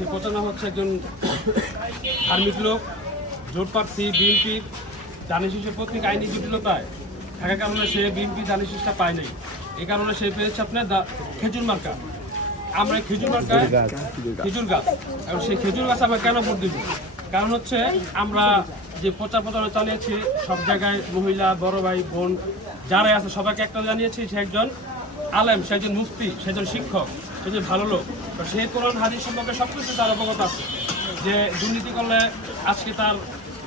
সেই প্রচারণা হচ্ছে একজন ধার্মিক লোক, জোট প্রার্থী বিএনপি দানিশ শীষের প্রত্যেক আইনি জটিলতায় থাকার কারণে সে বিএনপি দানিশ শীষটা পায় নাই। এই কারণে সে পেয়েছে আপনার খেজুর মার্কা। আমরা খেজুর মার্কায় খেজুর গাছ, এবং সেই খেজুর গাছ আমরা কেন ভোট দিব? কারণ হচ্ছে আমরা যে প্রচারণা চালিয়েছি সব জায়গায়, মহিলা, বড় ভাই, বোন যারাই আছে সবাইকে একটা জানিয়েছি, সে একজন আলেম, সে একজন মুফতি, সে একজন শিক্ষক, সে একজন ভালো লোক। তো সেই কোরআন হাদিস সম্পর্কে সব কিছু তার অবগত আছে, যে দুর্নীতি করলে আজকে তার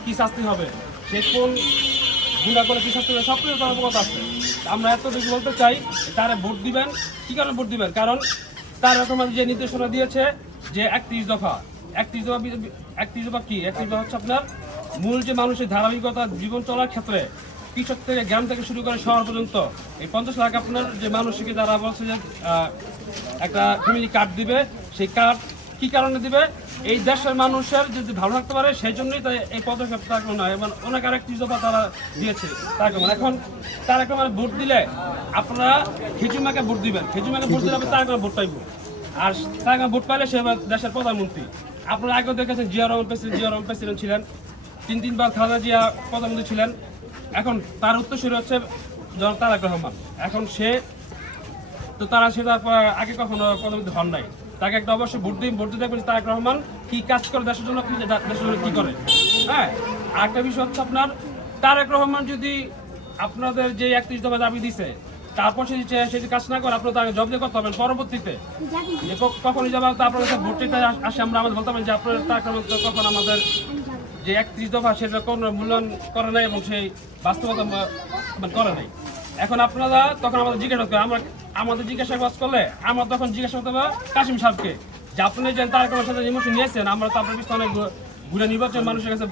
কী শাস্তি হবে, সে কোন গুণা করে কী শাস্তি হবে, সব কিছু তার অবগত আছে। আমরা এতটুকু বলতে চাই, তারা ভোট দিবেন। কী কারণে ভোট দিবেন? কারণ তার রকমের যে নির্দেশনা দিয়েছে যে 31 দফা কি? 31 দফা হচ্ছে আপনার মূল যে মানুষের ধারাবাহিকতা জীবন চলার ক্ষেত্রে কৃষক থেকে গ্রাম থেকে শুরু করে শহর পর্যন্ত এই 50 লাখ আপনার যে মানুষকে যারা বলছে যে একটা ফ্যামিলি কার্ড দিবে, সেই কার্ড কী কারণে দিবে? এই দেশের মানুষের যদি ভালো থাকতে পারে সেই জন্যই তাই এই পদক্ষেপ তার নয়। এবং অনেক 31 দফা তারা দিয়েছে তার এখন তার একটা ভোট দিলে আপনারা খেজুমাকে ভোট দিবেন। খেজুমাকে ভোট দিলে তার একটা ভোট পাইব, আর তার ভোট পাইলে সে দেশের প্রধানমন্ত্রী। আপনারা আগেও দেখেছেন জিয়া রহমান প্রেসিডেন্ট ছিলেন, তিনবার খালেদা জিয়া প্রধানমন্ত্রী ছিলেন। এখন তার উত্তরসূরি হচ্ছে তারেক রহমান। এখন সে তো তারা সেটা আগে কখনো প্রধানমন্ত্রী হন নাই। তাকে একটা অবশ্যই ভোট দিতে দেখবেন তারেক রহমান কি কাজ করে দেশের জন্য, দেশের জন্য কি করে। হ্যাঁ, আরেকটা বিষয় হচ্ছে আপনার তারেক রহমান যদি আপনাদের যে 31 দফা দাবি দিছে তারপর সেটি কাজ না করে আপনারা তাকে জব্দ করতে হবেন পরবর্তীতে। কখনই যাবে আপনার কাছে ভোট দিতে আসে, আমরা আমাদের বলতে পারি যে আপনার তারেক রহমান কখন আমাদের যে 31 দফা সেটা কোনো মূল্যায়ন করে নাই এবং সেই বাস্তবতা করে নাই। এখন আপনারা তখন আমাদের জিজ্ঞাসা করতে, আমাদের জিজ্ঞাসাবাদ করলে আমরা তখন জিজ্ঞাসা করতে হবে কাশিম সাহেবকে যে আপনি যে তারেক রহমানের সাথে ইমোশন নিয়েছেন। আমরা তো আপনার পিছনে ঘুরে নির্বাচন মানুষের কাছে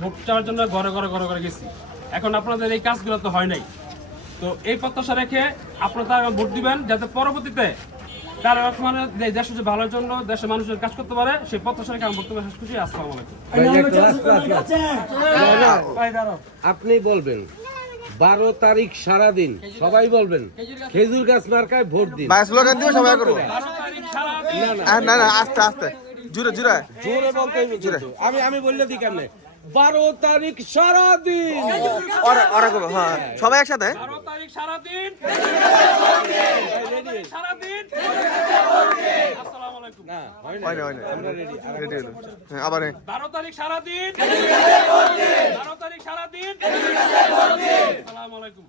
ভোট চাওয়ার জন্য ঘরে গেছি। এখন আপনাদের এই কাজগুলো তো হয় নাই। তো এই প্রত্যাশা রেখে আপনারা তার ভোট দিবেন, যাতে পরবর্তীতে তার মানে দেশের যে ভালোর জন্য দেশের মানুষের কাজ করতে পারে, সেই প্রত্যাশা রেখে আমি বক্তব্য শেষ করছি। আসসালামু আলাইকুম। আপনি বলবেন 12 তারিখ সারাদিন সবাই বলবেন খেজুর গাছ মার্কায় ভোট দিন। স্লোগান দিও, সবাই করবো। না আস্তে আস্তে জোরে বলতে আমি বললে দিই কেমনে? 12 তারিখ সারাদিন ওরা করবো। হ্যাঁ, সবাই একসাথে। 12 তারিখ সারাদিন। আসসালামু আলাইকুম। না হয় না, আমরা রেডি আবার 12 তারিখ সারাদিন। 12 তারিখ সারাদিন। আসসালামু আলাইকুম।